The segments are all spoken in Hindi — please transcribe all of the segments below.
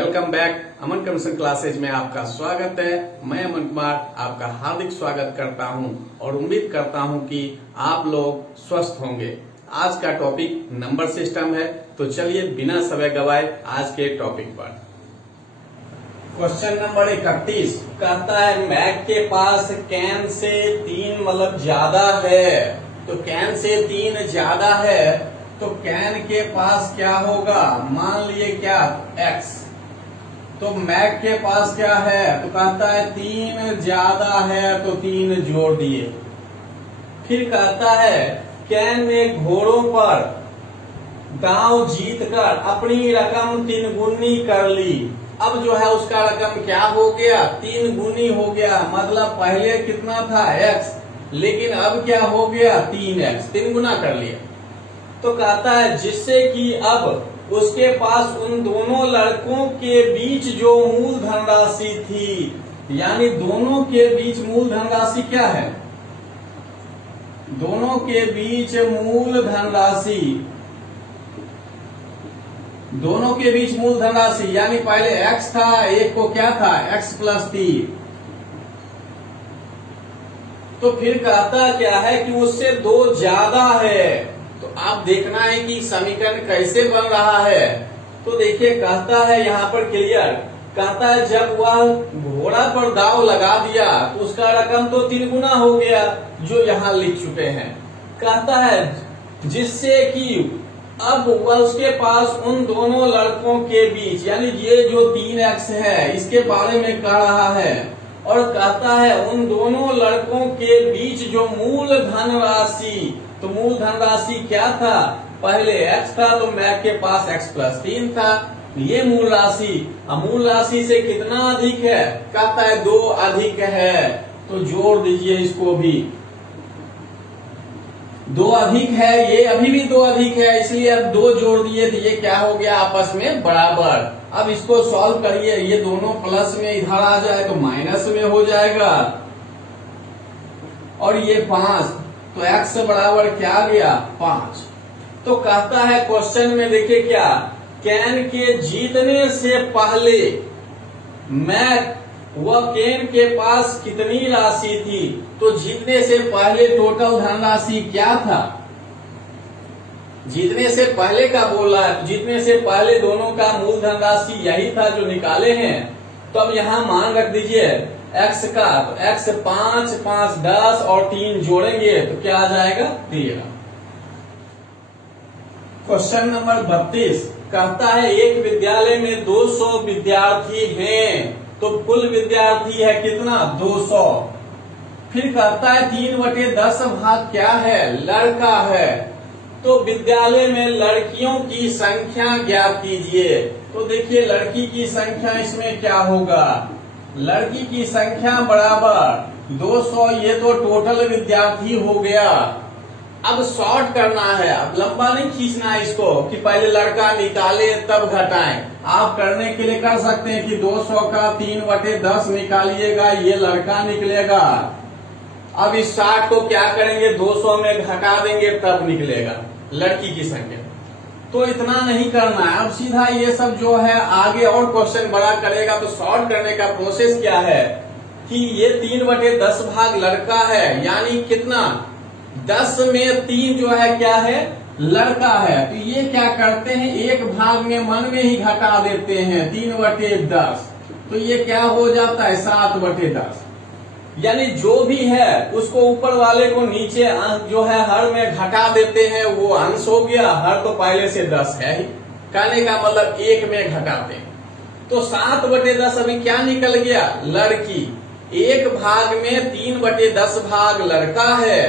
Welcome back. Aman commission classes में आपका स्वागत है। मैं अमन कुमार आपका हार्दिक स्वागत करता हूं और उम्मीद करता हूं कि आप लोग स्वस्थ होंगे। आज का टॉपिक नंबर सिस्टम है, तो चलिए बिना समय गवाए आज के टॉपिक पर। क्वेश्चन नंबर 31 कहता है मैक के पास कैन से 3 मतलब ज्यादा है। तो कैन से 3 ज्यादा है तो कैन के पास क्या होगा, मान लिए क्या x। तो मैक के पास क्या है, तो कहता है 3 ज्यादा है तो 3 जोड़ दिए। फिर कहता है कैन ने घोड़ों पर दांव जीतकर अपनी रकम 3 गुनी कर ली। अब जो है उसका रकम क्या हो गया, 3 गुनी हो गया। मतलब पहले कितना था x, लेकिन अब क्या हो गया 3x, 3 गुना कर लिया। तो कहता है जिससे कि अब उसके पास उन दोनों लड़कों के बीच जो मूल धनराशि थी, यानी दोनों के बीच मूल धनराशि क्या है, दोनों के बीच मूल धनराशि, दोनों के बीच मूल धनराशि यानी पहले x था, एक को क्या था x प्लस 3। तो फिर कहता क्या है कि उससे 2 ज्यादा है। तो आप देखना है कि समीकरण कैसे बन रहा है। तो देखिए कहता है यहाँ पर क्लियर, कहता है जब वह घोड़ा पर दांव लगा दिया तो उसका रकम तो 3 गुना हो गया, जो यहाँ लिख चुके हैं। कहता है जिससे कि अब वह उसके पास उन दोनों लड़कों के बीच, यानी ये जो 3x है इसके बारे में कह रहा है, और कहता है उन दोनों लड़कों के बीच जो मूल धनराशि, तो मूल धनराशि क्या था, पहले x था तो मैक के पास x प्लस 3 था, ये मूल राशि। अब मूल राशि से कितना अधिक है, कहता है 2 अधिक है, तो जोड़ दीजिए इसको भी। 2 अधिक है, ये अभी भी 2 अधिक है, इसलिए अब 2 जोड़ दिए तो ये क्या हो गया आपस में बराबर। अब इसको सॉल्व करिए, ये दोनों प्लस में इधर आ जाए तो माइनस में हो जाएगा, और ये 5 तो x बराबर क्या आ गया 5। तो कहता है क्वेश्चन में देखिए क्या, कैन के जीतने से पहले मैक वह कैन के पास कितनी राशि थी। तो जीतने से पहले टोटल धनराशि क्या था, जीतने से पहले का बोल रहा है, जीतने से पहले दोनों का मूल धनराशि यही था जो निकाले हैं। तो अब यहाँ मान रख दीजिए x का, तो x 5, 5 10 और 3 जोड़ेंगे तो क्या आ जाएगा 13। क्वेश्चन नंबर 32 कहता है एक विद्यालय में 200 विद्यार्थी हैं, तो कुल विद्यार्थी है कितना 200। फिर कहता है 3/10 भाग क्या है, लड़का है। तो विद्यालय में लड़कियों की संख्या ज्ञात कीजिए। तो देखिए लड़की की संख्या इसमें क्या होगा, लड़की की संख्या बराबर 200, ये तो टोटल विद्यार्थी हो गया। अब सॉर्ट करना है, अब लंबा नहीं खींचना है इसको कि पहले लड़का निकाले तब घटाएं। आप करने के लिए कर सकते हैं कि 200 का 3/10 निकालिएगा, ये लड़का निकलेगा। अब इस 60 को क्या करेंगे 200 में घटा देंगे तब निकलेगा लड़की की संख्या। तो इतना नहीं करना है, अब सीधा ये सब जो है आगे और क्वेश्चन बड़ा करेगा। तो सॉल्व करने का प्रोसेस क्या है कि ये 3/10 भाग लड़का है, यानी कितना 10 में 3 जो है क्या है लड़का है। तो ये क्या करते हैं, एक भाग में मन में ही घटा देते हैं 3/10, तो ये क्या हो जाता है 7/10। यानी जो भी है उसको ऊपर वाले को नीचे अंश जो है हर में घटा देते हैं, वो अंश हो गया। हर तो पहले से 10 है ही, कहने का मतलब 1 में घटाते हैं। तो 7/10 अभी क्या निकल गया, लड़की। एक भाग में 3/10 भाग लड़का है,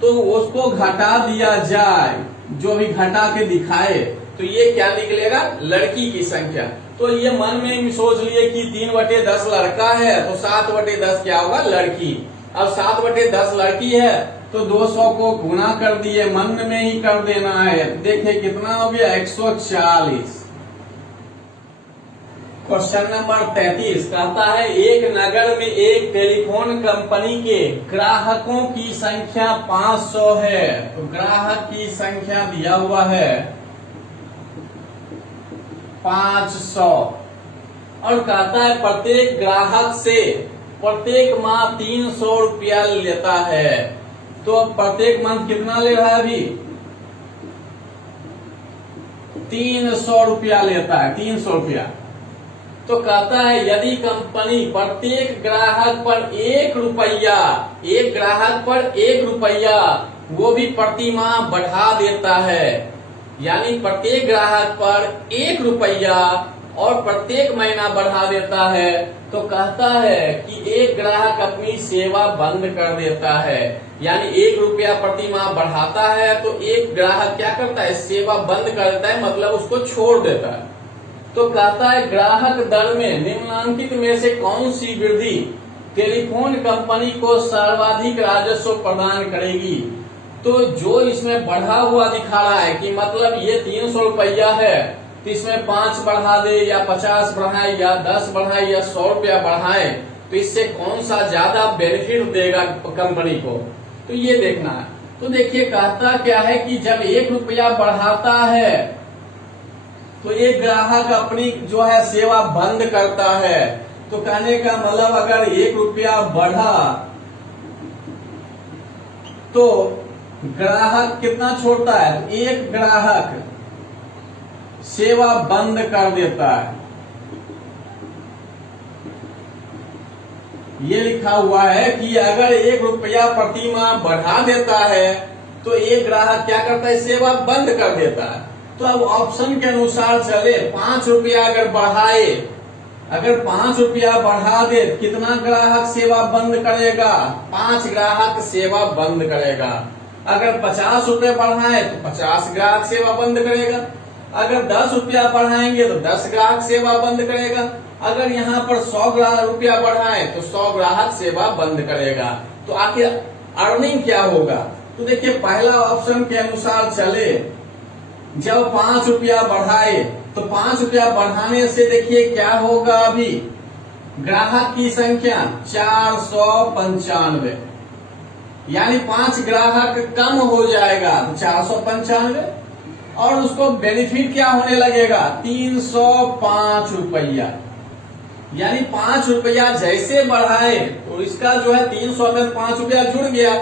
तो उसको घटा दिया जाए, जो भी घटा के दिखाए, तो ये क्या निकलेगा लड़की की संख्या। तो ये मन में सोच लिए कि 3/10 लड़का है तो 7/10 क्या होगा लड़की। अब 7/10 लड़की है तो 200 को गुना कर दिए, मन में ही कर देना है। देखिए कितना हो गया 140। क्वेश्चन नंबर 33 कहता है एक नगर में एक टेलीफोन कंपनी के ग्राहकों की संख्या 500 है। तो ग्राहक की संख्या दिया हुआ है 500। और कहता है प्रत्येक ग्राहक से प्रत्येक माह 300 रुपया लेता है। तो अब प्रत्येक मंथ कितना ले रहा है? अभी 300 रुपया लेता है, 300 रुपया। तो कहता है यदि कंपनी प्रत्येक ग्राहक पर 1 रुपया, एक ग्राहक पर 1 रुपया वो भी प्रति माह बढ़ा देता है, यानी प्रत्येक ग्राहक पर 1 रुपया और प्रत्येक महीना बढ़ा देता है, तो कहता है कि एक ग्राहक अपनी सेवा बंद कर देता है। यानी 1 रुपया प्रति माह बढ़ाता है तो एक ग्राहक क्या करता है? सेवा बंद कर देता है, मतलब उसको छोड़ देता है। तो कहता है ग्राहक दर में निम्नलिखित में से कौन सी वृद्धि टेलीफोन कंपनी को सर्वाधिक राजस्व प्रदान करेगी? तो जो इसमें बढ़ा हुआ दिखा रहा है कि मतलब ये 300 रुपया है तो इसमें 5 बढ़ा दे या 50 बढ़ाए या 10 बढ़ाए या 100 रुपया बढ़ाए, तो इससे कौन सा ज्यादा बेनिफिट देगा कंपनी को, तो ये देखना है। तो देखिए कहता क्या है कि जब 1 रुपया बढ़ाता है तो एक ग्राहक अपनी जो है सेवा बंद करता है। तो कहने का मतलब अगर 1 रुपया बढ़ा तो ग्राहक कितना छोड़ता है? तो एक ग्राहक सेवा बंद कर देता है। ये लिखा हुआ है कि अगर 1 रुपया प्रति माह बढ़ा देता है तो एक ग्राहक क्या करता है? सेवा बंद कर देता है। तो अब ऑप्शन के अनुसार चले, 5 रुपया अगर बढ़ाए, अगर 5 रुपया बढ़ा दे कितना ग्राहक सेवा बंद करेगा? 5 ग्राहक सेवा बंद करेगा। अगर 50 रुपये बढ़ाए तो 50 ग्राहक सेवा बंद करेगा। अगर 10 रुपया बढ़ाएंगे तो 10 ग्राहक सेवा बंद करेगा। अगर यहाँ पर 100 रुपया बढ़ाए तो 100 ग्राहक सेवा बंद करेगा। तो आखिर अर्निंग क्या होगा? तो देखिए पहला ऑप्शन के अनुसार चले, जब 5 रुपया बढ़ाए तो 5 रुपया बढ़ाने से देखिए क्या होगा? अभी ग्राहक की संख्या 495, यानी 5 ग्राहक कम हो जाएगा तो 495, और उसको बेनिफिट क्या होने लगेगा? 305 रुपया। यानी 5 रुपया जैसे बढ़ाए तो इसका जो है 300 में 5 रुपया जुड़ गया।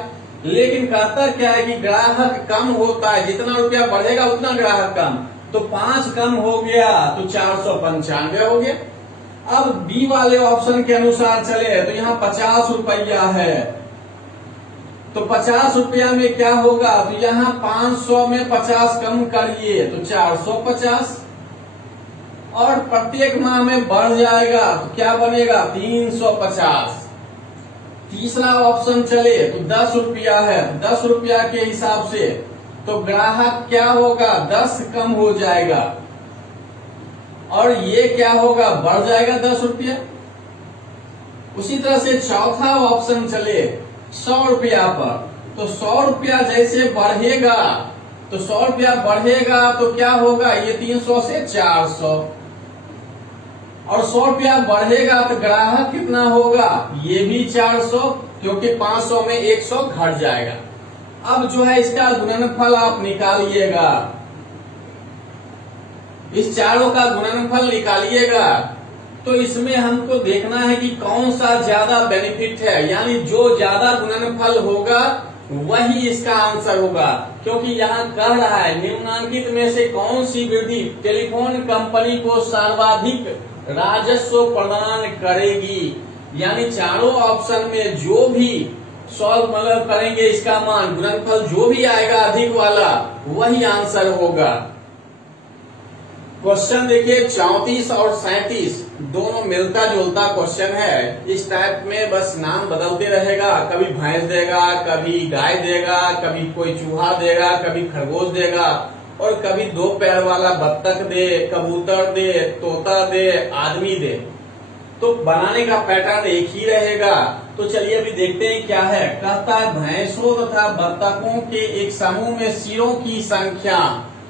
लेकिन कहता क्या है कि ग्राहक कम होता है, जितना रुपया बढ़ेगा उतना ग्राहक कम, तो 5 कम हो गया तो 495 हो गया। अब बी वाले ऑप्शन के अनुसार चले तो यहाँ 50 रुपया है, तो 50 रुपया में क्या होगा? तो यहाँ 500 में 50 कम करिए तो 450, और प्रत्येक माह में बढ़ जाएगा तो क्या बनेगा? 350। तीसरा ऑप्शन चले तो 10 रुपया है, 10 रुपया के हिसाब से तो ग्राहक क्या होगा? 10 कम हो जाएगा, और ये क्या होगा? बढ़ जाएगा 10 रुपया। उसी तरह से चौथा ऑप्शन चले 100 रुपया पर, तो 100 रुपया जैसे बढ़ेगा तो 100 रुपया बढ़ेगा तो क्या होगा? ये 300 से 400, और 100 रुपया बढ़ेगा तो ग्राहक कितना होगा? ये भी 400, क्योंकि 500 में 100 घट जाएगा। अब जो है इसका गुणनफल आप निकालिएगा, इस चारों का गुणनफल निकालिएगा। तो इसमें हमको देखना है कि कौन सा ज्यादा बेनिफिट है, यानी जो ज्यादा गुणनफल होगा वही इसका आंसर होगा। क्योंकि यहाँ कह रहा है निम्नलिखित में से कौन सी वृद्धि टेलीफोन कंपनी को सर्वाधिक राजस्व प्रदान करेगी, यानी चारों ऑप्शन में जो भी सॉल्व मतलब करेंगे इसका मान गुणनफल जो भी आएगा अधिक वाला वही आंसर होगा। क्वेश्चन देखिए 34 और 37 दोनों मिलता जुलता क्वेश्चन है। इस टाइप में बस नाम बदलते रहेगा, कभी भैंस देगा, कभी गाय देगा, कभी कोई चूहा देगा, कभी खरगोश देगा, और कभी 2 पैर वाला बत्तख दे, कबूतर दे, तोता दे, आदमी दे। तो बनाने का पैटर्न एक ही रहेगा। तो चलिए अभी देखते हैं क्या है। कहता है भैंसों तथा बत्तखों के एक समूह में सिरों की संख्या,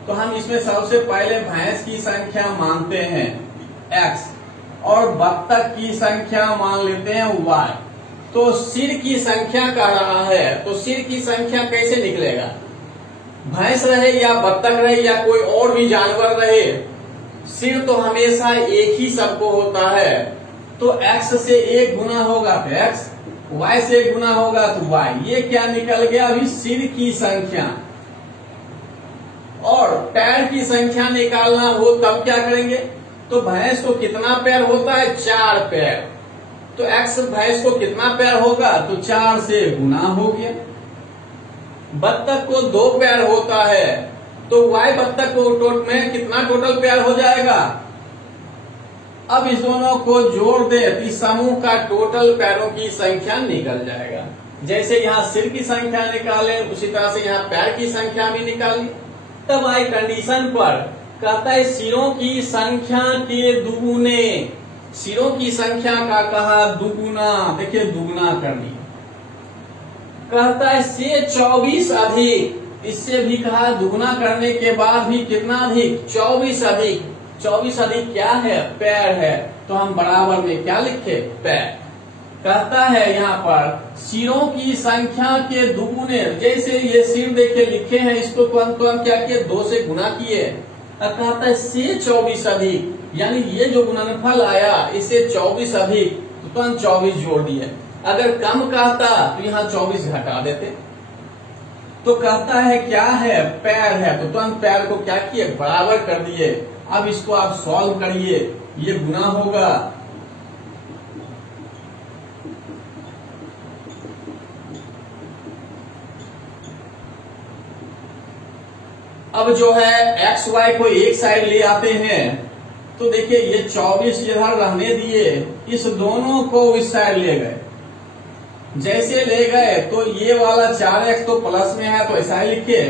तो हम इसमें सबसे पहले भैंस की संख्या मानते हैं x और बत्तख की संख्या मान लेते हैं y। तो सिर की संख्या कह रहा है, तो सिर की संख्या कैसे निकलेगा? भैंस रहे या बत्तख रहे या कोई और भी जानवर रहे, सिर तो हमेशा एक ही सबको होता है, तो x से 1 गुना होगा तो x, y से 1 गुना होगा तो y। ये क्या निकल गया अभी सिर की संख्या। और पैर की संख्या निकालना हो तब क्या करेंगे, तो भैंस को कितना पैर होता है, 4 पैर, तो x भैंस को कितना पैर होगा, तो 4 से गुना हो गया। बत्तख को 2 पैर होता है, तो y बत्तख को में कितना टोटल पैर हो जाएगा। अब इस दोनों को जोड़ दे तो इस समूह का टोटल पैरों की संख्या निकल जाएगा। जैसे यहाँ सिर की संख्या निकाले उसी तरह से यहाँ पैर की संख्या भी निकाली। तब आई कंडीशन पर कहता है सिरों की संख्या के दुगुने, सिरों की संख्या का कहा दुगुना, देखिए दुगुना करनी, कहता है से 24 अधिक, इससे भी कहा दुगुना करने के बाद भी कितना अधिक, 24 अधिक। 24 अधिक क्या है, पैर है, तो हम बराबर में क्या लिखे, पैर। कहता है यहाँ पर सिरों की संख्या के दुगुने, जैसे ये सिर देखे लिखे हैं, इसको तुरंत क्या किए, 2 से गुना किए। अब कहता है से 24 अधिक, यानी ये जो गुणनफल आया इसे 24 अधिक, तो तुरंत 24 जोड़ दिए। अगर कम कहता तो यहाँ 24 घटा देते। तो कहता है क्या है, पैर है, तो तुरंत पैर को क्या किए, बराबर कर दिए। अब इसको आप सॉल्व करिए, ये गुना होगा, अब जो है एक्स वाई को एक साइड ले आते हैं, तो देखिए ये 24 इधर रहने दिए, इस दोनों को इस साइड ले गए। जैसे ले गए तो ये वाला 4x तो प्लस में है, तो ऐसा ही लिखे,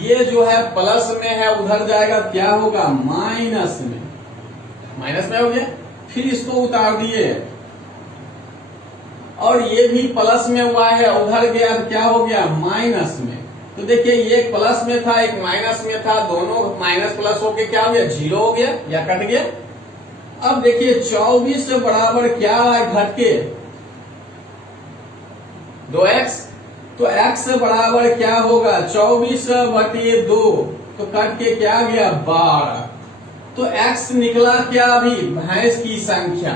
ये जो है प्लस में है उधर जाएगा, क्या होगा, माइनस में, माइनस में हो गया। फिर इसको उतार दिए, और ये भी प्लस में हुआ है, उधर गया तो क्या हो गया, माइनस में। तो देखिए ये एक प्लस में था एक माइनस में था, दोनों माइनस प्लस होके क्या हो गया, 0 हो गया या कट गया। अब देखिए 24 से बराबर क्या है, घट के 2x, तो x से बराबर क्या होगा, 24/2, तो कट के क्या गया, 12। तो x निकला क्या, अभी भैंस की संख्या।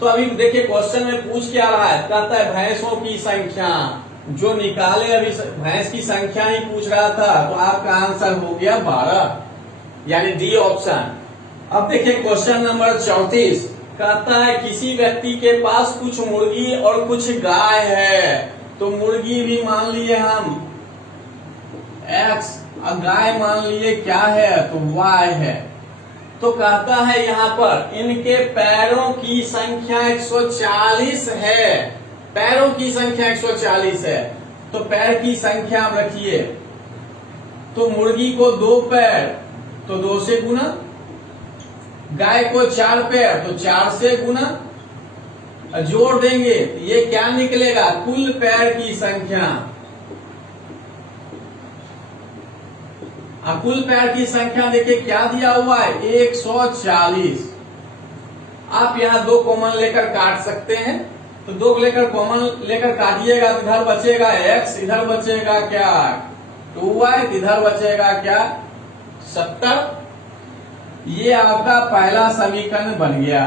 तो अभी देखिए क्वेश्चन में पूछ क्या रहा है, कहता है भैंसों की संख्या, जो निकाले अभी भैंस की संख्या ही पूछ रहा था, तो आपका आंसर हो गया 12, यानी डी ऑप्शन। अब देखिए क्वेश्चन नंबर 34, कहता है किसी व्यक्ति के पास कुछ मुर्गी और कुछ गाय है, तो मुर्गी भी मान लिए हम x और गाय मान लिए क्या है, तो y है। तो कहता है यहाँ पर इनके पैरों की संख्या 140 है, पैरों की संख्या 140 है, तो पैर की संख्या हम रखिए, तो मुर्गी को 2 पैर, तो 2 से गुना, गाय को 4 पैर, तो 4 से गुना, जोड़ देंगे तो ये क्या निकलेगा, कुल पैर की संख्या। कुल पैर की संख्या देखिए क्या दिया हुआ है, 140। आप यहाँ 2 कॉमन लेकर काट सकते हैं, तो 2 लेकर कॉमन लेकर काटिएगा तो इधर बचेगा x, इधर बचेगा क्या 2y, इधर बचेगा क्या 70। ये आपका पहला समीकरण बन गया।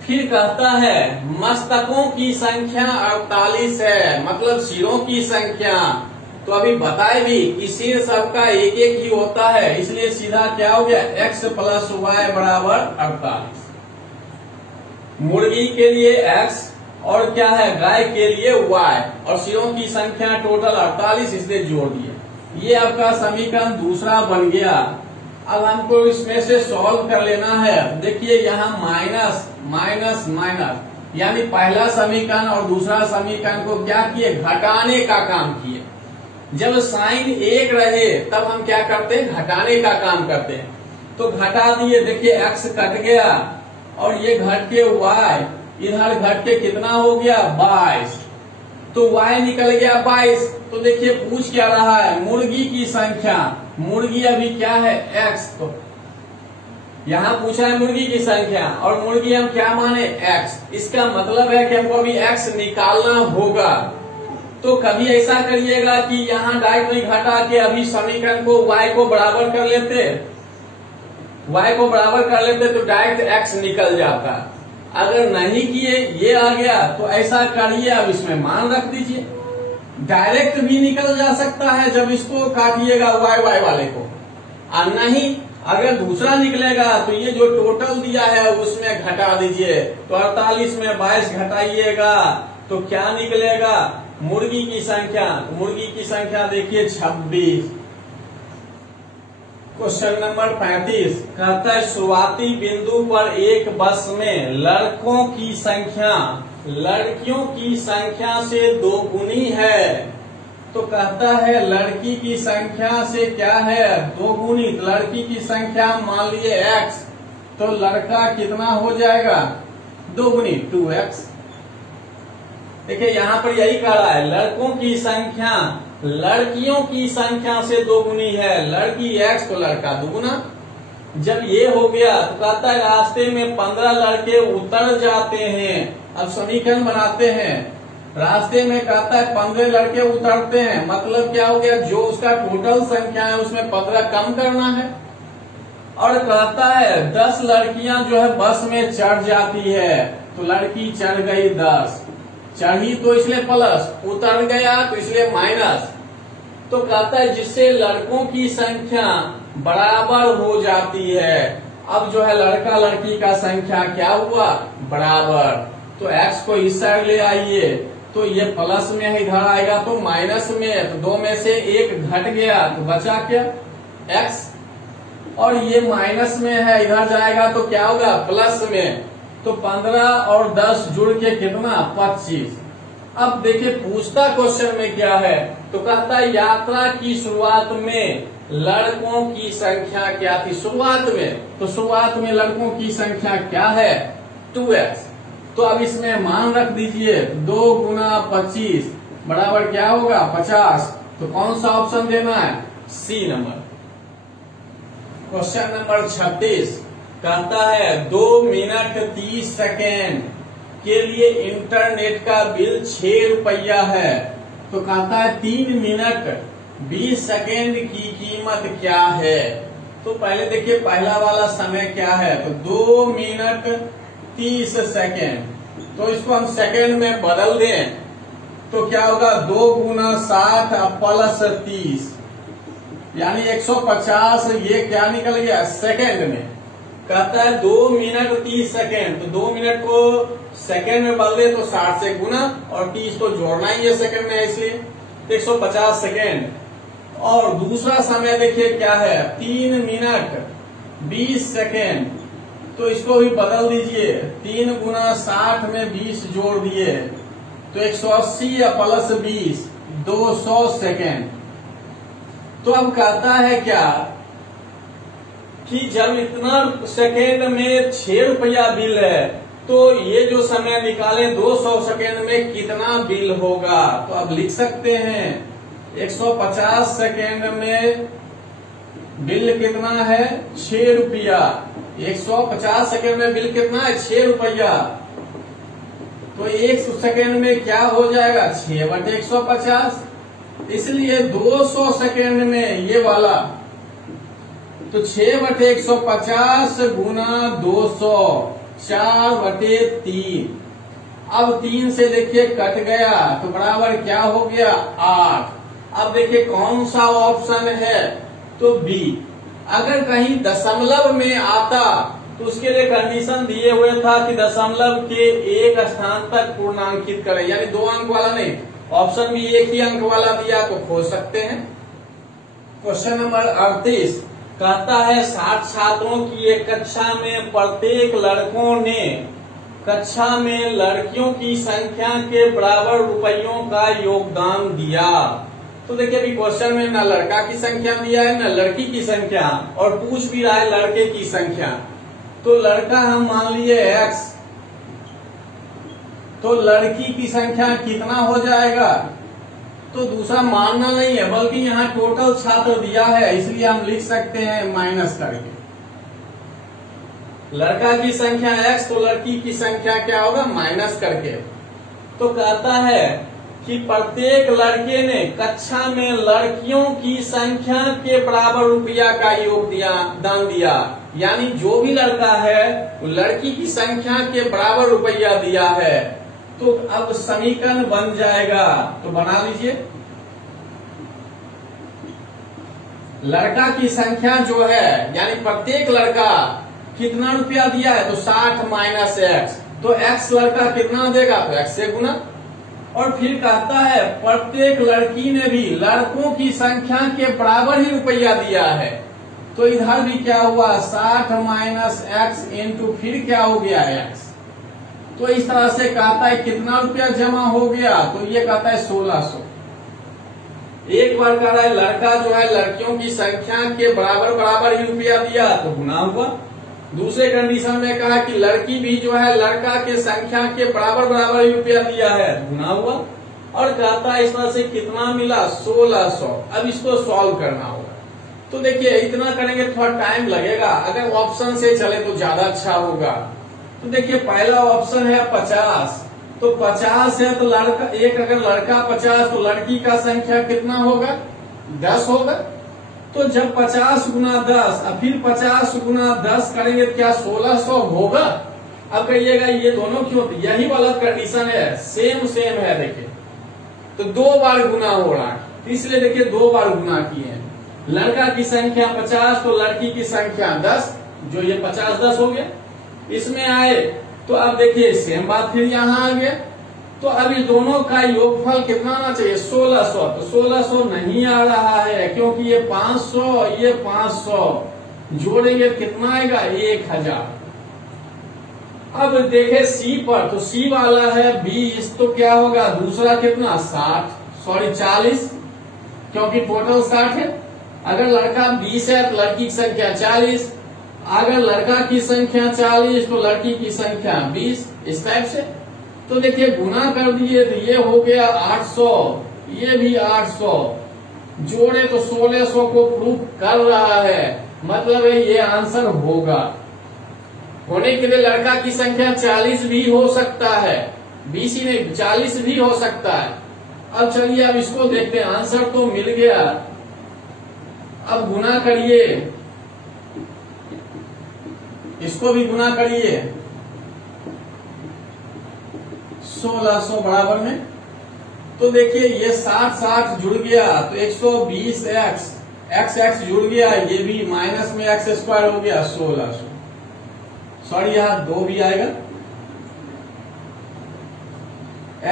फिर कहता है मस्तकों की संख्या 48 है, मतलब सिरों की संख्या। तो अभी बताए भी कि सिर सबका एक एक ही होता है, इसलिए सीधा क्या हो गया, x + y बराबर 48। मुर्गी के लिए x और क्या है, गाय के लिए y, और सिरों की संख्या टोटल 48, इसलिए जोड़ दिए। ये आपका समीकरण दूसरा बन गया। अब हमको इसमें से सॉल्व कर लेना है। देखिए यहाँ माइनस माइनस माइनस, यानी पहला समीकरण और दूसरा समीकरण को क्या किए, घटाने का काम किए। जब साइन 1 रहे तब हम क्या करते हैं, घटाने का काम करते हैं। तो घटा दिए, देखिए x कट गया और ये घट के y, इधर घट के कितना हो गया 22, तो y निकल गया 22। तो देखिए पूछ क्या रहा है, मुर्गी की संख्या, मुर्गी अभी क्या है x, तो यहाँ पूछा है मुर्गी की संख्या और मुर्गी हम क्या माने x। इसका मतलब है कि हमको अभी x निकालना होगा। तो कभी ऐसा करिएगा कि यहाँ डायरेक्ट नहीं घटा के अभी समीकरण को y को बराबर कर लेते, y को बराबर कर लेते तो डायरेक्ट x निकल जाता। अगर नहीं किए ये आ गया तो ऐसा करिए, अब इसमें मान रख दीजिए, डायरेक्ट भी निकल जा सकता है जब इसको काटिएगा y वाले को, और नहीं अगर दूसरा निकलेगा तो ये जो टोटल दिया है उसमें घटा दीजिए। तो 48 में 22 घटाइएगा तो क्या निकलेगा, मुर्गी की संख्या देखिए 26। क्वेश्चन नंबर 35 कहता है शुरुआती बिंदु पर एक बस में लड़कों की संख्या लड़कियों की संख्या से दोगुनी है। तो कहता है लड़की की संख्या से क्या है, दोगुनी। तो लड़की की संख्या मान लिए x, तो लड़का कितना हो जाएगा, दोगुनी 2x। देखिए यहाँ पर यही कह रहा है लड़कों की संख्या लड़कियों की संख्या से दोगुनी है, लड़की x तो लड़का दुगुना। जब ये हो गया तो कहता है रास्ते में 15 लड़के उतर जाते हैं। अब समीकरण बनाते हैं, रास्ते में कहता है 15 लड़के उतरते हैं, मतलब क्या हो गया, जो उसका टोटल संख्या है उसमें 15 कम करना है। और कहता है 10 लड़कियां जो है बस में चढ़ जाती है, तो लड़की चढ़ गई 10, चढ़ी तो इसलिए प्लस, उतर गया तो इसलिए माइनस। तो कहता है जिससे लड़कों की संख्या बराबर हो जाती है। अब जो है लड़का लड़की का संख्या क्या हुआ, बराबर। तो x को इस साइड ले आइए, तो ये प्लस में है, इधर आएगा तो माइनस में, तो 2 में से 1 घट गया तो बचा क्या, x। और ये माइनस में है, इधर जाएगा तो क्या होगा, प्लस में। तो 15 और 10 जुड़ के कितना, 25। अब देखिए पूछता क्वेश्चन में क्या है, तो कहता है यात्रा की शुरुआत में लड़कों की संख्या क्या थी, शुरुआत में। तो शुरुआत में लड़कों की संख्या क्या है, 2x। तो अब इसमें मान रख दीजिए, 2 गुना 25 बराबर क्या होगा, 50। तो कौन सा ऑप्शन देना है, सी नंबर। क्वेश्चन नंबर 36 कहता है 2 मिनट 30 सेकेंड के लिए इंटरनेट का बिल 6 रुपया है। तो कहता है 3 मिनट 20 सेकेंड की कीमत क्या है। तो पहले देखिए पहला वाला समय क्या है, तो 2 मिनट 30 सेकेंड, तो इसको हम सेकेंड में बदल दें तो क्या होगा, 2 गुना 60 प्लस 30 यानी 150। ये क्या निकल गया, सेकेंड में। कहता है 2 मिनट 30 सेकेंड, तो 2 मिनट को सेकेंड में बदले तो 60 से गुना, और 30 तो जोड़ना ही है सेकेंड में, इसलिए 150 सेकेंड। और दूसरा समय देखिए क्या है, 3 मिनट 20 सेकेंड, तो इसको भी बदल दीजिए, 3 गुना 60 में 20 जोड़ दिए तो 180 प्लस 20 200 सेकेंड। तो अब कहता है क्या कि जब इतना सेकेंड में 6 रुपया बिल है, तो ये जो समय निकाले 200 सेकेंड में कितना बिल होगा। तो अब लिख सकते हैं 150 सेकेंड में बिल कितना है, 6 रुपया। 150 सेकेंड में बिल कितना है, 6 रुपया। तो 1 सेकेंड में क्या हो जाएगा, 6/150। इसलिए 200 सेकेंड में ये वाला, तो 6/150 गुना 200 4/3। अब 3 से देखिए कट गया तो बराबर क्या हो गया, 8। अब देखिए कौन सा ऑप्शन है, तो बी। अगर कहीं दशमलव में आता तो उसके लिए कंडीशन दिए हुए था कि दशमलव के एक स्थान तक पूर्णांकित करें, यानी 2 अंक वाला नहीं। ऑप्शन भी 1 ही अंक वाला दिया तो खोज सकते हैं। क्वेश्चन नंबर 38 कहता है 60 छात्रों की एक कक्षा में प्रत्येक लड़कों ने कक्षा में लड़कियों की संख्या के बराबर रुपयों का योगदान दिया। तो देखिए अभी क्वेश्चन में ना लड़का की संख्या दिया है ना लड़की की संख्या, और पूछ भी रहा है लड़के की संख्या। तो लड़का हम मान लिए x, तो लड़की की संख्या कितना हो जाएगा, तो दूसरा मानना नहीं है बल्कि यहाँ टोटल छात्र दिया है, इसलिए हम लिख सकते हैं माइनस करके। लड़का की संख्या x, तो लड़की की संख्या क्या होगा, माइनस करके। तो कहता है कि प्रत्येक लड़के ने कक्षा में लड़कियों की संख्या के बराबर रुपया का योगदान दिया। यानी जो भी लड़का है वो लड़की की संख्या के बराबर रुपया दिया है। तो अब समीकरण बन जाएगा, तो बना लीजिए। लड़का की संख्या जो है यानी प्रत्येक लड़का कितना रुपया दिया है, तो 60 माइनस एक्स, तो एक्स लड़का कितना देगा, तो एक्स से गुना। और फिर कहता है प्रत्येक लड़की ने भी लड़कों की संख्या के बराबर ही रुपया दिया है। तो इधर भी क्या हुआ, 60 माइनस एक्स इंटू फिर क्या हो गया एक्स। तो इस तरह से कहता है कितना रुपया जमा हो गया, तो ये कहता है 1600। एक बार कह रहा है लड़का जो है लड़कियों की संख्या के बराबर बराबर ही रुपया दिया, तो गुना हुआ। दूसरे कंडीशन में कहा कि लड़की भी जो है लड़का के संख्या के बराबर बराबर ही रुपया दिया है, गुना हुआ। और कहता है इस तरह से कितना मिला, 1600। अब इसको सॉल्व करना होगा। तो देखिए इतना करेंगे थोड़ा टाइम लगेगा, अगर ऑप्शन से चले तो ज्यादा अच्छा होगा। तो देखिए पहला ऑप्शन है 50, तो 50 है तो लड़का एक, अगर लड़का 50 तो लड़की का संख्या कितना होगा, 10 होगा। तो जब 50 गुना 10 और फिर 50 गुना 10 करेंगे तो क्या 1600 होगा। अब कहिएगा ये दोनों क्यों, यही वाला कंडीशन है, सेम है। देखिए तो 2 बार गुना हो रहा है, इसलिए देखिए 2 बार गुना किए हैं। लड़का की संख्या 50 तो लड़की की संख्या 10, जो ये 50 10 हो गया। इसमें आए तो अब देखिए सेम बात फिर यहाँ आ गया। तो अब इस दोनों का योगफल कितना आना चाहिए, 1600। तो 1600 नहीं आ रहा है क्योंकि ये 500 ये 500 जोड़ेंगे कितना आएगा, 1000। अब देखे सी पर, तो सी वाला है 20, तो क्या होगा दूसरा कितना 40, क्योंकि टोटल 60 है। अगर लड़का 20 है तो लड़की की संख्या 40, अगर लड़का की संख्या 40 तो लड़की की संख्या 20, इस टाइप से। तो देखिए गुना कर दिए तो ये हो गया 800, ये भी 800, जोड़े तो 1600 को प्रूफ कर रहा है, मतलब है ये आंसर होगा। होने के लिए लड़का की संख्या 40 भी हो सकता है, 20 ही नहीं 40 भी हो सकता है। अब चलिए अब इसको देखते हैं, आंसर तो मिल गया। अब गुना करिए, इसको भी गुना करिए 1600 बराबर में। तो देखिए ये 60 जुड़ गया तो 120 x जुड़ गया, ये भी माइनस में x स्क्वायर हो गया 1600। सॉरी यहाँ 2 भी आएगा,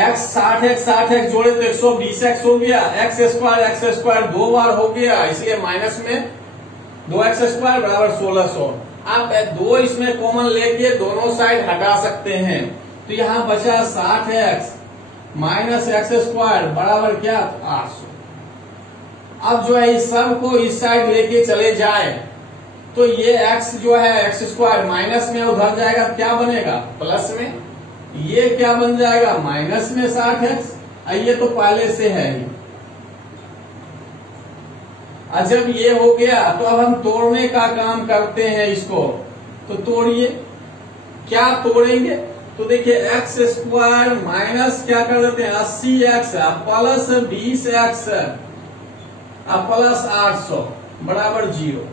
x 60 जोड़े तो 120x हो गया, x स्क्वायर 2 बार हो गया, इसलिए माइनस में 2x स्क्वायर बराबर 1600। आप 2 इसमें कॉमन लेके दोनों साइड हटा सकते हैं, तो यहाँ बचा 60x माइनस x स्क्वायर बराबर क्या 800। अब जो है इस सब को इस साइड लेके चले जाए तो ये x जो है x स्क्वायर माइनस में उधर जाएगा, क्या बनेगा प्लस में, ये क्या बन जाएगा माइनस में 60x, ये तो पहले से है ही। जब ये हो गया तो अब हम तोड़ने का काम करते हैं इसको, तो तोड़िए। क्या तोड़ेंगे, तो देखिए x स्क्वायर माइनस क्या कर देते हैं 80x प्लस 20x प्लस 800 बराबर 0।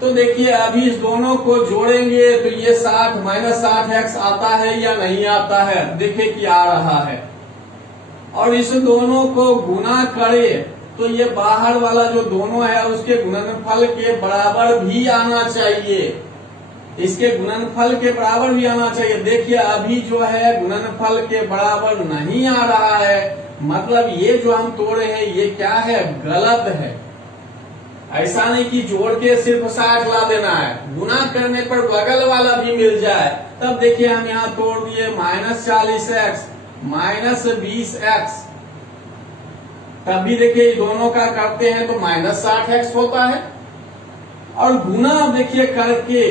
तो देखिए अभी इस दोनों को जोड़ेंगे तो ये 60 माइनस 60x आता है या नहीं आता है, देखिए कि आ रहा है। और इस दोनों को गुना करे तो ये बाहर वाला जो दोनों है उसके गुणनफल के बराबर भी आना चाहिए, इसके गुणनफल के बराबर भी आना चाहिए। देखिए अभी जो है गुणनफल के बराबर नहीं आ रहा है, मतलब ये जो हम तोड़े हैं ये क्या है गलत है। ऐसा नहीं कि जोड़ के सिर्फ 60 ला देना है, गुना करने पर बगल वाला भी मिल जाए। तब देखिए हम यहाँ तोड़ दिए माइनस 40x माइनस 20x, तब भी देखिए दोनों का करते हैं तो माइनस 60x होता है। और गुना देखिए करके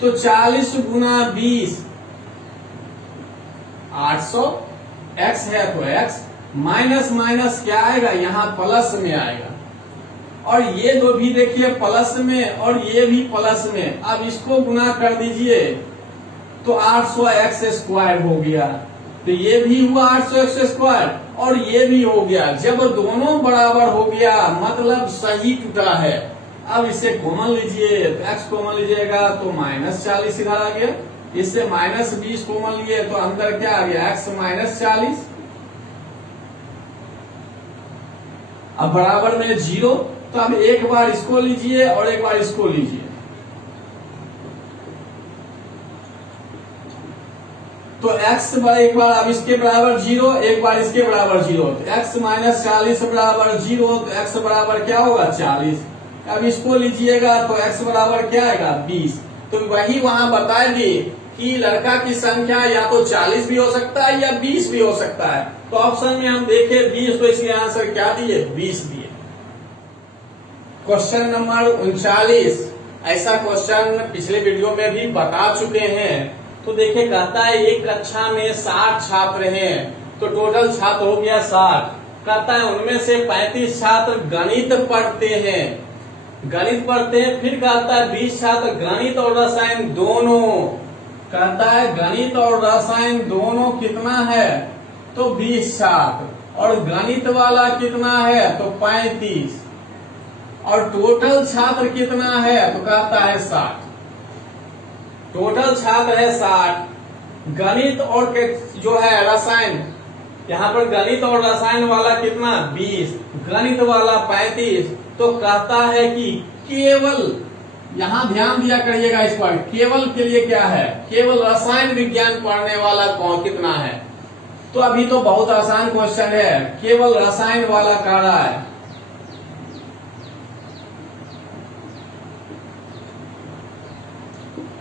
तो 40 गुना 20 800, x है तो x, माइनस माइनस क्या आएगा यहाँ प्लस में आएगा। और ये दो भी देखिए प्लस में और ये भी प्लस में, अब इसको गुना कर दीजिए तो 800x स्क्वायर हो गया, तो ये भी हुआ 800x स्क्वायर और ये भी हो गया। जब दोनों बराबर हो गया मतलब सही टूटा है। अब इसे कॉमन लीजिए, तो x कॉमन लीजिएगा तो -40 इधर आ गया, इससे -20 कॉमन लिए तो अंदर क्या आ गया x -40, अब बराबर में 0, तो अब एक बार इसको लीजिए और एक बार इसको लीजिए, तो x एक बार अब इसके बराबर 0, एक बार इसके बराबर 0, तो x -40 बराबर 0, तो x बराबर क्या होगा 40। अब इसको लीजिएगा तो x बराबर क्या आएगा 20। तो वही वहां बता दी कि लड़का की संख्या या तो 40 भी हो सकता है या 20 भी हो सकता है, तो ऑप्शन में हम देखे 20, तो इसके आंसर क्या दिए 20 दिए। क्वेश्चन नंबर 39, ऐसा क्वेश्चन पिछले वीडियो में भी बता चुके हैं। तो देखिए कहता है एक कक्षा में 60 छात्र हैं, तो टोटल छात्र हो गया 60। कहता है उनमें से 35 छात्र गणित पढ़ते हैं, फिर कहता है 20 छात्र गणित और रसायन दोनों, कहता है गणित और रसायन दोनों कितना है, तो 20 छात्र, और गणित वाला कितना है तो 35, और टोटल छात्र कितना है तो कहता है 60। टोटल छात्र है 60, गणित और जो है रसायन, यहाँ पर गणित और रसायन वाला कितना 20, गणित वाला 35, तो कहता है कि केवल, यहाँ ध्यान दिया करिएगा इस पर, केवल के लिए क्या है, केवल रसायन विज्ञान पढ़ने वाला कौन कितना है। तो अभी तो बहुत आसान क्वेश्चन है, केवल रसायन वाला कह रहा है,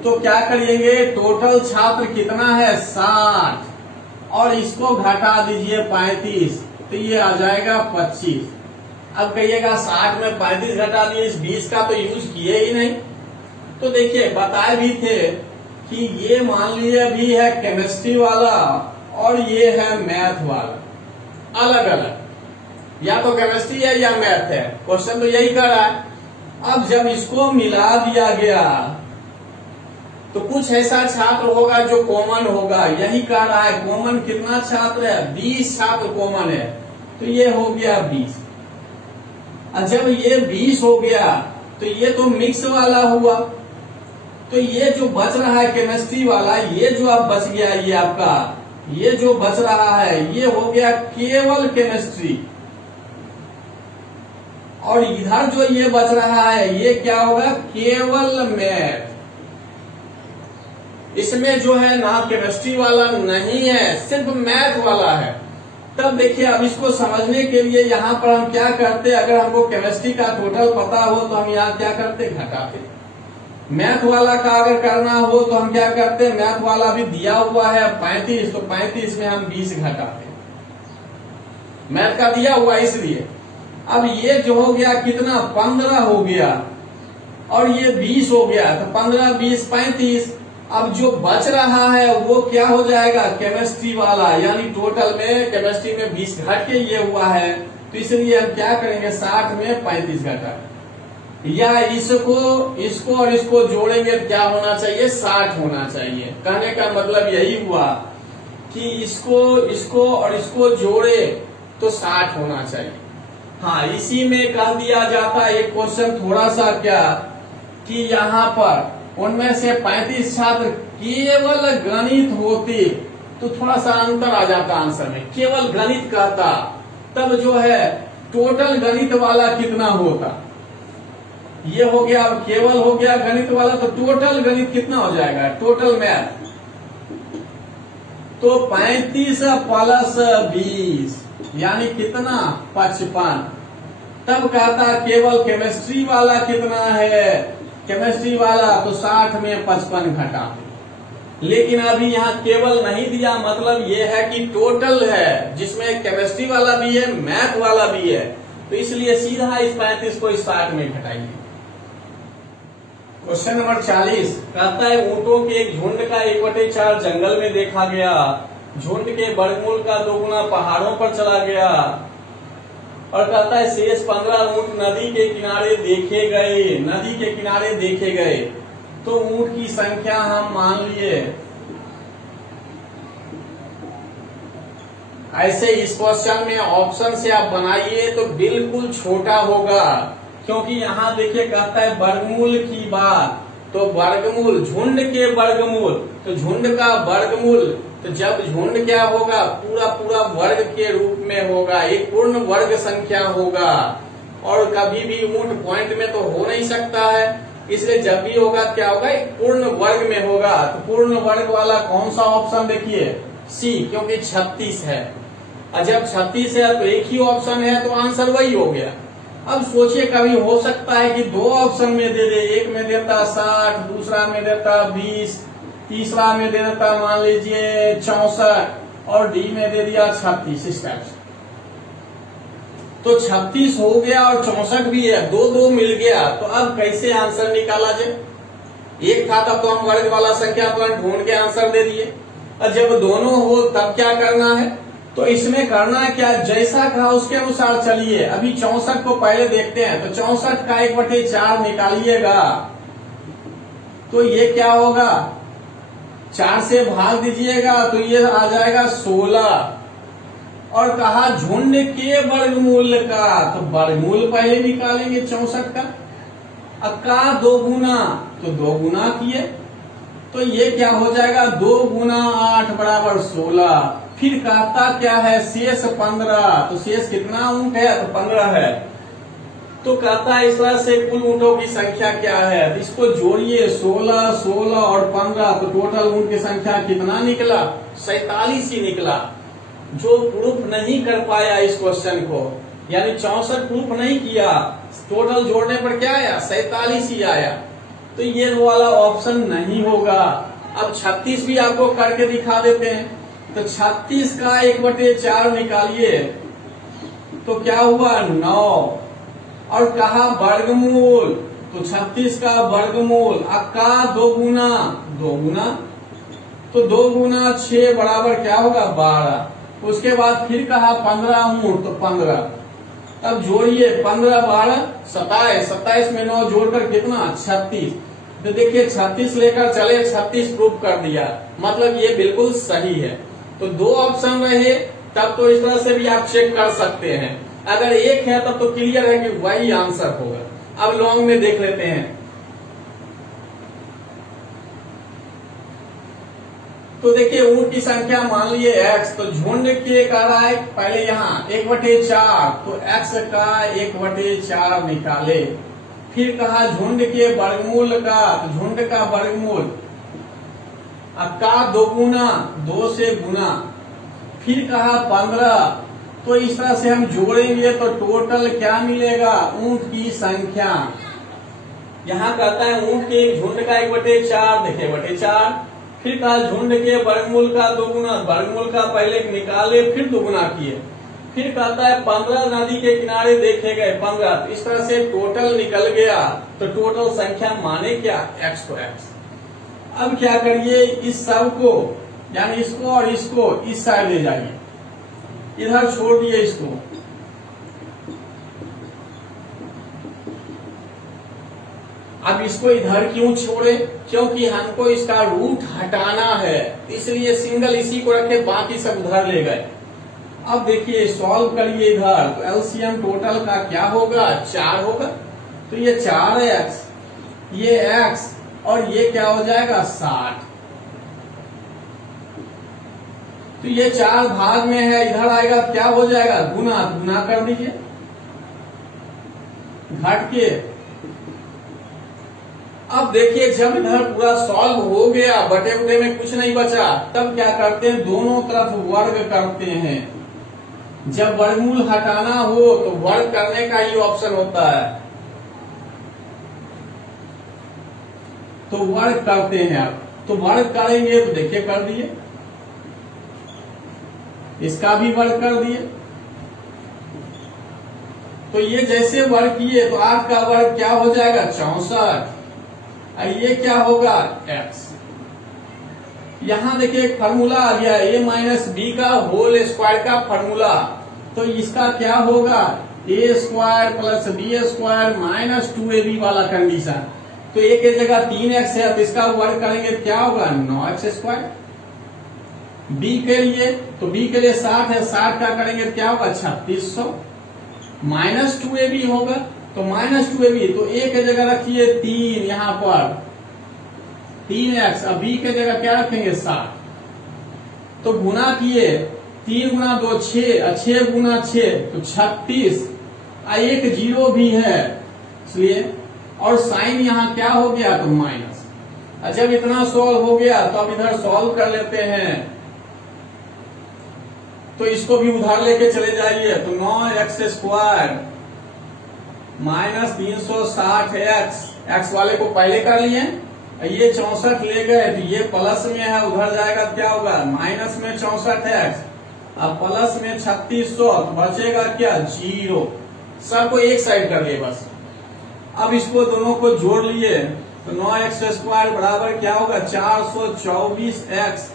तो क्या करिएंगे, टोटल छात्र कितना है 60, और इसको घटा दीजिए 35, तो ये आ जाएगा 25। अब कहिएगा 60 में 35 घटा दिए, इस 20 का तो यूज किए ही नहीं। तो देखिए बताए भी थे कि ये मान लिए भी है केमिस्ट्री वाला और ये है मैथ वाला, अलग अलग, या तो केमिस्ट्री है या मैथ है, क्वेश्चन तो यही कर रहा है। अब जब इसको मिला दिया गया तो कुछ ऐसा छात्र होगा जो कॉमन होगा, यही कह रहा है कॉमन कितना छात्र है 20 छात्र कॉमन है, तो ये हो गया 20। और जब ये 20 हो गया तो ये तो मिक्स वाला हुआ, तो ये जो बच रहा है केमिस्ट्री वाला, ये जो अब बच गया, ये आपका ये जो बच रहा है ये हो गया केवल केमिस्ट्री, और इधर जो ये बच रहा है ये क्या होगा केवल मैथ। इसमें जो है ना केमिस्ट्री वाला नहीं है, सिर्फ मैथ वाला है। तब देखिए अब इसको समझने के लिए यहाँ पर हम क्या करते, अगर हमको केमिस्ट्री का टोटल पता हो तो हम यहाँ क्या करते घटाते, मैथ वाला का अगर करना हो तो हम क्या करते, मैथ वाला भी दिया हुआ है 35, तो 35 में हम 20 घटाते, मैथ का दिया हुआ इसलिए। अब ये जो हो गया कितना 15 हो गया, और ये 20 हो गया, तो 15 20 35। अब जो बच रहा है वो क्या हो जाएगा केमिस्ट्री वाला, यानी टोटल में केमिस्ट्री में 20 घट के ये हुआ है, तो इसलिए हम क्या करेंगे 60 में 35 घटा, या इसको और इसको जोड़ेंगे तो क्या होना चाहिए 60 होना चाहिए। कहने का मतलब यही हुआ कि इसको और इसको जोड़े तो 60 होना चाहिए। हाँ, इसी में कह दिया जाता है एक क्वेश्चन थोड़ा सा क्या, कि यहाँ पर उनमें से 35 छात्र केवल गणित होते तो थोड़ा सा अंतर आ जाता आंसर में, केवल गणित कहता, तब जो है टोटल गणित वाला कितना होता, ये हो गया केवल हो गया गणित वाला, तो टोटल गणित कितना हो जाएगा टोटल मैथ, तो 35 प्लस 20 यानी कितना 55। तब कहता केवल केमिस्ट्री वाला कितना है, केमिस्ट्री वाला तो 60 में 55 घटा, लेकिन अभी यहाँ केवल नहीं दिया, मतलब ये है कि टोटल है जिसमें केमिस्ट्री वाला भी है मैथ वाला भी है, तो इसलिए सीधा इस 35 को इस 60 में घटाइए। क्वेश्चन नंबर 40 कहता है ऊंटों के एक झुंड का 1/4 जंगल में देखा गया, झुंड के वर्गमूल का 2 गुना पहाड़ों पर चला गया, और कहता है शेष 15 ऊंट नदी के किनारे देखे गए, तो ऊंट की संख्या हम मान लिए। ऐसे इस क्वेश्चन में ऑप्शन से आप बनाइए तो बिल्कुल छोटा होगा, क्योंकि यहाँ देखिए कहता है वर्गमूल की बात, तो वर्गमूल झुंड के वर्गमूल, तो झुंड का वर्गमूल, तो जब झुंड क्या होगा पूरा पूरा वर्ग के रूप में होगा, एक पूर्ण वर्ग संख्या होगा, और कभी भी ऊंट पॉइंट में तो हो नहीं सकता है, इसलिए जब भी होगा क्या होगा एक पूर्ण वर्ग में होगा। तो पूर्ण वर्ग वाला कौन सा ऑप्शन देखिए सी, क्योंकि 36 है, और जब 36 है तो एक ही ऑप्शन है, तो आंसर वही हो गया। अब सोचिए कभी हो सकता है कि दो ऑप्शन में दे दे, एक में देता 60, दूसरा में देता 20, तीसरा में दे देता मान लीजिए 64, और डी में दे दिया 36, इस टाइप से। तो 36 हो गया और 64 भी है, दो दो मिल गया, तो अब कैसे आंसर निकाला जाए? एक था तब तो हम वर्ग वाला संख्या ढूंढ के आंसर दे दिए, और जब दोनों हो तब क्या करना है? तो इसमें करना है क्या, जैसा कहा उसके अनुसार चलिए। अभी 64 को पहले देखते हैं, तो 64 का 1/4 निकालिएगा, तो ये क्या होगा 4 से भाग दीजिएगा, तो ये आ जाएगा 16, और कहा झुंड के वर्गमूल का, तो वर्गमूल पहले निकालेंगे 64 का, अब का 2 गुना, तो 2 गुना किए, तो ये क्या हो जाएगा 2 गुना 8 बराबर 16। फिर कहता क्या है शेष 15, तो शेष कितना ऊंट है, तो 15 है, तो कहता है इस तरह से कुल ऊंटों की संख्या क्या है, तो इसको जोड़िए 16, 16 और 15, तो टोटल ऊंट की संख्या कितना निकला 47 ही निकला। जो प्रूफ नहीं कर पाया इस क्वेश्चन को, यानी 64 प्रूफ नहीं किया, टोटल जोड़ने पर क्या आया 47 ही आया, तो ये वाला ऑप्शन नहीं होगा। अब 36 भी आपको करके दिखा देते हैं, तो 36 का 1/4 निकालिए, तो क्या हुआ 9, और कहा वर्गमूल, तो 36 का वर्गमूल, का 2 गुना, 2 गुना, तो 2 गुना 6 बराबर क्या होगा 12। उसके बाद फिर कहा 15 ऊंट, तो 15, अब जोड़िए 15 12 27, 27 में 9 जोड़कर कितना 36, तो देखिए 36 लेकर चले 36 प्रूफ कर दिया, मतलब ये बिल्कुल सही है। तो 2 ऑप्शन रहे तब तो इस तरह से भी आप चेक कर सकते हैं, अगर एक है तब तो क्लियर है कि वही आंसर होगा। अब लॉन्ग में देख लेते हैं, तो देखिए ऊंट की संख्या मान लिए x, तो झुंड के कह रहा है पहले यहाँ 1/4, तो x का 1/4 निकाले, फिर कहा झुंड के वर्गमूल का, तो झुंड का वर्गमूल, का 2 गुना, 2 से गुना, फिर कहा 15, तो इस तरह से हम जोड़ेंगे तो टोटल क्या मिलेगा ऊंट की संख्या। यहाँ कहता है ऊंट के झुंड का 1/4, देखिए 1/4, फिर कहा झुंड के वर्गमूल का 2 गुना, वर्गमूल का पहले निकाले फिर 2 गुना किए, फिर कहता है 15 नदी के किनारे देखे गए 15, तो इस तरह से टोटल निकल गया, तो टोटल संख्या माने क्या x को x। अब क्या करिए इस सब को, यानी इसको और इसको इस साइड ले जाइए, इधर छोड़ दिए इसको, अब इसको इधर क्यों छोड़े, क्योंकि हमको इसका रूट हटाना है, इसलिए सिंगल इसी को रखे, बाकी सब उधर ले गए। अब देखिए सॉल्व करिए इधर, तो एलसीएम टोटल का क्या होगा 4 होगा, तो ये 4x, ये x, और ये क्या हो जाएगा 60, तो ये 4 भाग में है, इधर आएगा क्या हो जाएगा गुना, गुना कर दीजिए घट के। अब देखिए जब इधर पूरा सॉल्व हो गया, बटे बटे में कुछ नहीं बचा, तब क्या करते हैं दोनों तरफ वर्ग करते हैं। जब वर्गमूल हटाना हो तो वर्ग करने का ही ऑप्शन होता है, तो वर्ग करते हैं। अब तो वर्ग करेंगे तो देखिए कर दिए, इसका भी वर्ग कर दिए, तो ये जैसे वर्ग किए तो 8 का वर्ग क्या हो जाएगा 64, ये क्या होगा x। यहां देखिए एक फार्मूला आ गया a माइनस बी का होल स्क्वायर का फार्मूला, तो इसका क्या होगा a square plus B square minus 2ab वाला कंडीशन। तो a की जगह 3x है, तो इसका वर्ग करेंगे क्या होगा 9x स्क्वायर। b के लिए, तो b के लिए 60 है, 60 का करेंगे क्या होगा 3600 माइनस 2ab होगा, तो -2ab, तो a की जगह रखिए 3, यहाँ पर 3x, अब b की जगह क्या रखेंगे 7। तो गुना किए 3 गुना 2 6, 6 गुना 6 तो 36, एक 0 भी है इसलिए, और साइन यहाँ क्या हो गया तो माइनस। जब इतना सॉल्व हो गया तो अब इधर सॉल्व कर लेते हैं, तो इसको भी उधार लेके चले जाइए। तो 9x² माइनस 360x, x वाले को पहले कर लिए, ये 64 ले गए तो ये प्लस में है, उधर जाएगा क्या होगा माइनस में 64x, अब प्लस में 3600, तो बचेगा क्या 0। सबको एक साइड कर लिए बस। अब इसको दोनों को जोड़ लिए तो 9x² बराबर क्या होगा 424x,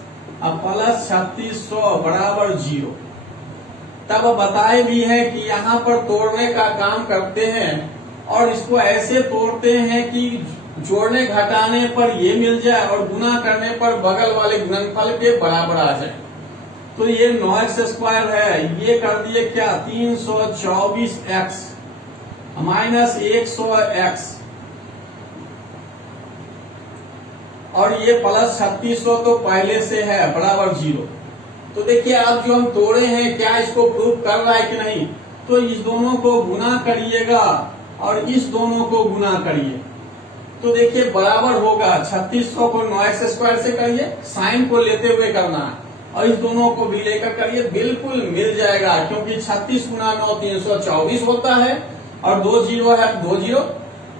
अब प्लस 3600 बराबर 0। तब बताए भी है कि यहाँ पर तोड़ने का काम करते हैं और इसको ऐसे तोड़ते हैं कि जोड़ने घटाने पर ये मिल जाए और गुना करने पर बगल वाले गुणनफल के बराबर आ जाए। तो ये 9x² है, ये कर दिए क्या 324x माइनस 100x, और ये प्लस 3600 तो पहले से है बराबर 0। तो देखिए अब जो हम तोड़े हैं क्या इसको प्रूव कर रहा है कि नहीं, तो इस दोनों को गुना करिएगा और इस दोनों को गुना करिए, तो देखिए बराबर होगा 3600 को 9x² से करिए, साइन को लेते हुए करना है, और इस दोनों को भी लेकर करिए, बिल्कुल मिल जाएगा, क्योंकि 36 गुना 9 324 होता है, और 2 0 है 2 0,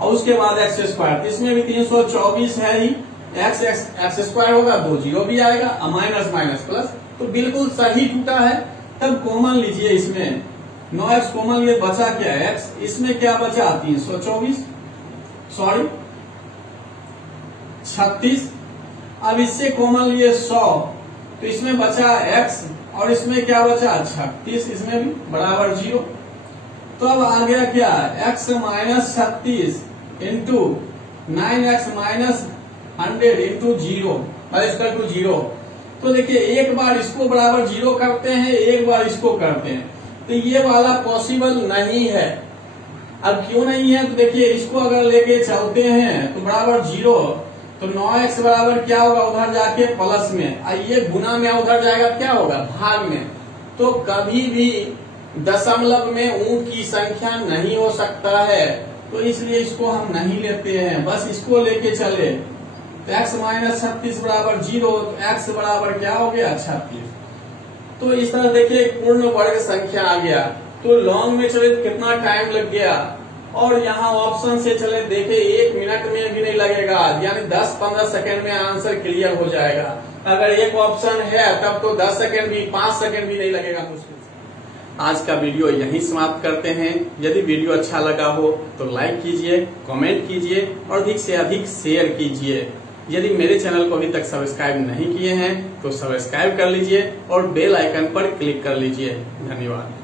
और उसके बाद x², इसमें भी 324 है ही, x² होगा 2 0 भी आएगा, माइनस माइनस प्लस, तो बिल्कुल सही टूटा है। तब कॉमन लीजिए, इसमें 9x कॉमन लिए, बचा क्या x, इसमें क्या बचा 324 सॉरी 36, अब इससे कॉमन लिए 100, तो इसमें बचा x और इसमें क्या बचा 36, इसमें भी बराबर 0। तो अब आ गया क्या x minus 36 into 9x minus 100 into 0 to 0। तो देखिए एक बार इसको बराबर 0 करते हैं, एक बार इसको करते हैं, तो ये वाला पॉसिबल नहीं है। अब क्यों नहीं है, तो देखिए इसको अगर लेके चलते हैं तो बराबर 0, तो 9x बराबर क्या होगा उधर जाके प्लस में, और ये गुना में उधर जाएगा क्या होगा भाग में। तो कभी भी दशमलव में ऊंट की संख्या नहीं हो सकता है, तो इसलिए इसको हम नहीं लेते हैं, बस इसको लेके चले। तो x माइनस 36 बराबर 0, तो x बराबर क्या हो गया 36। तो इस तरह देखिए पूर्ण वर्ग संख्या आ गया। तो लॉन्ग में चले तो कितना टाइम लग गया, और यहाँ ऑप्शन से चले देखे 1 मिनट में भी नहीं लगेगा, यानी 10-15 सेकंड में आंसर क्लियर हो जाएगा। अगर एक ऑप्शन है तब तो 10 सेकंड भी 5 सेकंड भी नहीं लगेगा मुश्किल से। आज का वीडियो यहीं समाप्त करते हैं। यदि वीडियो अच्छा लगा हो तो लाइक कीजिए, कमेंट कीजिए और अधिक से अधिक शेयर कीजिए। यदि मेरे चैनल को अभी तक सब्सक्राइब नहीं किए हैं तो सब्सक्राइब कर लीजिए और बेल आइकन पर क्लिक कर लीजिए। धन्यवाद।